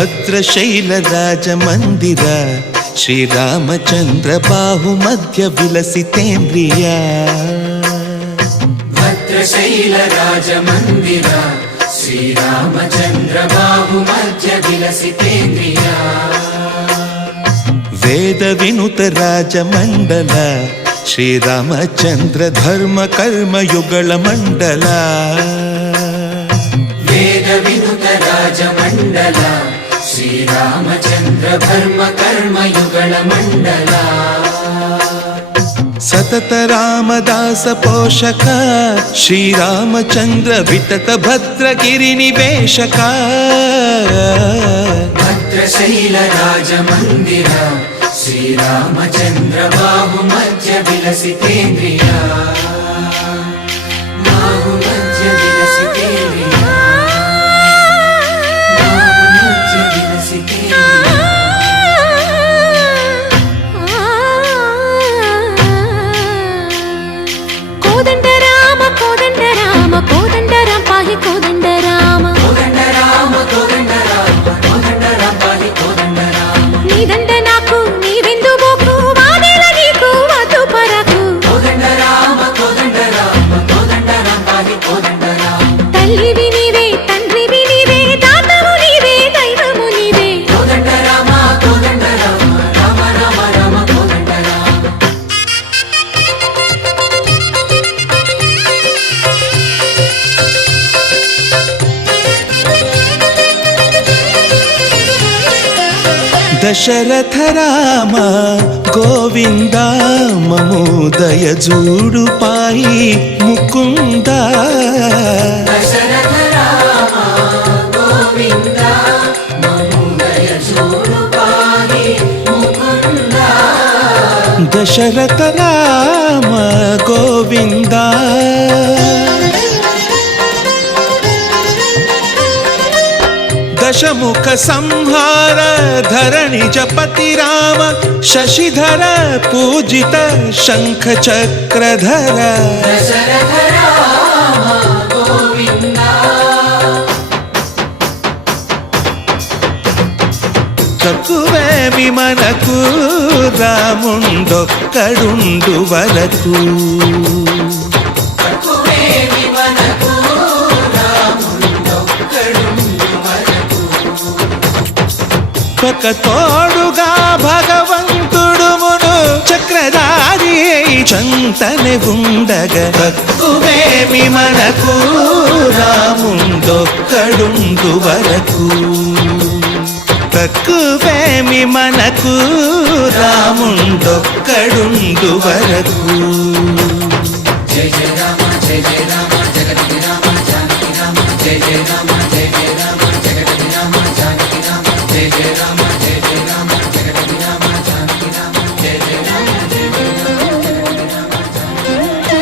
ಭದ್ರಶೈಲ ರಾಜ ಮಂದಿರ ಶ್ರೀರಾಮಚಂದ್ರ ಬಾಹು ಮಧ್ಯ ವಿಲಸಿತೇಂದ್ರಿಯ ಭದ್ರಶೈಲ ರಾಜ ಮಂದಿರ ಶ್ರೀರಾಮಚಂದ್ರ ಬಾಹು ಮಧ್ಯ ವಿಲಸಿತೇಂದ್ರಿಯ ವೇದ ವಿನುತ ರಾಜ ಮಂಡಲ ಶ್ರೀರಾಮಚಂದ್ರ ಧರ್ಮ ಕರ್ಮ ಯುಗಳ ಮಂಡಲ ವೇದ ವಿನುತ ರಾಜ ಮಂಡಲ ಶ್ರೀರಾಮಚಂದ್ರ ಧರ್ಮ ಕರ್ಮ ಯುಗಳ ಮಂಡಲ ಸತತ ರಾಮದಾಸ ಪೋಷಕ ಶ್ರೀರಾಮಚಂದ್ರ ವಿತತ ಭದ್ರಗಿರಿ ನಿವೇಶಕ ಭದ್ರಶೈಲ ರಾಜ ಮಂದಿರ ಶ್ರೀರಾಮಚಂದ್ರ ಬಾಹು ಮಧ್ಯ ವಿಲಸಿತೇಂದ್ರಿಯ ಬಾಹು ಮಧ್ಯ ವಿಲಸಿತೇಂದ್ರಿಯ ಬಾಹು ಮಧ್ಯ ವಿಲಸಿತೇಂದ್ರಿಯ ಕೋದಂಡ ರಾಮ ಕೋದಂಡ ರಾಮ ಕೋದಂಡ ರಾಮ ಪಾಹಿ ಕೋದಂಡ ರಾಮ ಕೋದಂಡ ರಾಮ ಕೋದಂಡ ರಾಮ ಕೋದಂಡ ರಾಮ ಪಾಹಿ ಕೋದಂಡ ರಾಮ ನೀದಂಡ ನಾಕು ನೀವೆಂದು ಬೋಕು ವಾದೇಲ ನೀಕು ವಾತು ಪರಕು ಕೋದಂಡ ರಾಮ ಕೋದಂಡ ರಾಮ ಕೋದಂಡ ರಾಮ ಪಾಹಿ ಕೋದಂಡ ರಾಮ ತಲ್ಲಿವಿ ನೀವೇ ತಂದ್ರಿವಿ ನೀವೇ ದಾತವು ನೀವೇ ದೈವವು ನೀವೇ ಕೋದಂಡ ರಾಮ ಕೋದಂಡ ರಾಮ ರಾಮ ರಾಮ ರಾಮ ಕೋದಂಡ ರಾಮ ದಶರಥ ರಾಮ ಗೋವಿಂದ ಮಮೋದಯ ಜೂಡು ಪಾಯಿ ಮುಕುಂದ ದಶರಥ ರಾಮ ಗೋವಿಂದ ಮಮೋದಯ ಜೋಡು ಪಾಹಿ ಮುಕುಂದ ದಶರಥ ರಾಮ ಗೋವಿಂದ ದಶಮುಖ ಸಂಹಾರ ಧರಣಿ ಜಪತಿ ರಾಮ ಶಶಿಧರ ಪೂಜಿತ ಶಂಖ ಚಕ್ರಧರ ದಶರಥ ರಾಮ ಗೋವಿಂದ కక్కువే విమనకు రాముండొక్కడుండు వరకు కక్కువేమి మనకు రాముండొక్కడుండు వరకు ఒక తోడుగా భగవంతుడు మును చక్రధారి చంతనే ఉండగా తక్కువేమి మనకు రాముండొక్కడుండు వరకు తక్కువేమి మనకు రాముండొక్కడుండు వరకు జయ జయ రామ జయ జయ రామ జగతి రామ జానకి రామ జయ జయ రామ జయ జయ రామ జగతి రామ జానకి రామ జయ జయ రామ జయ జయ రామ జగతి రామ జానకి రామ జయ జయ రామ జయ జయ రామ జగతి రామ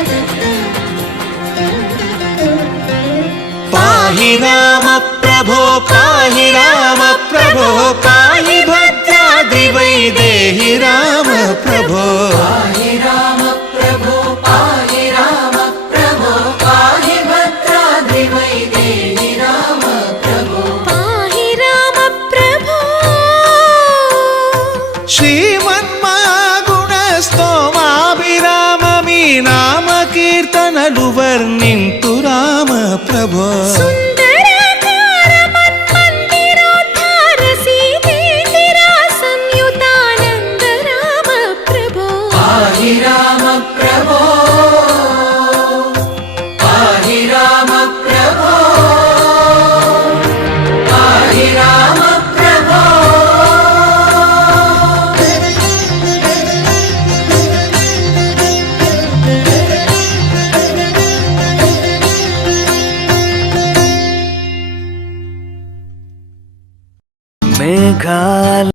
పాహి రామ ప్రభో పాహి రామ ప్రభో పాహి భద్రాద్రి వైదేహి రామ ప్రభో పాహి రామ ప్రభో పాహి రామ ప్రభో పాహి భద్రాద్రి వైదేహి రామ ప్రభో పాహి రామ ప్రభో శ్రీమన్మాగుణ స్తోమాభిరామ మీ నామ కీర్తనలు వర్ణింతు రామ ప్రభో సుందరాకార మన్మందిరోద్ధార సీతేందిర సంయుతానంద రామ ప్రభో పాహి రామ ప్రభో పాహి రామ ప్రభో పాహి రామ ప్రభో మేఘాల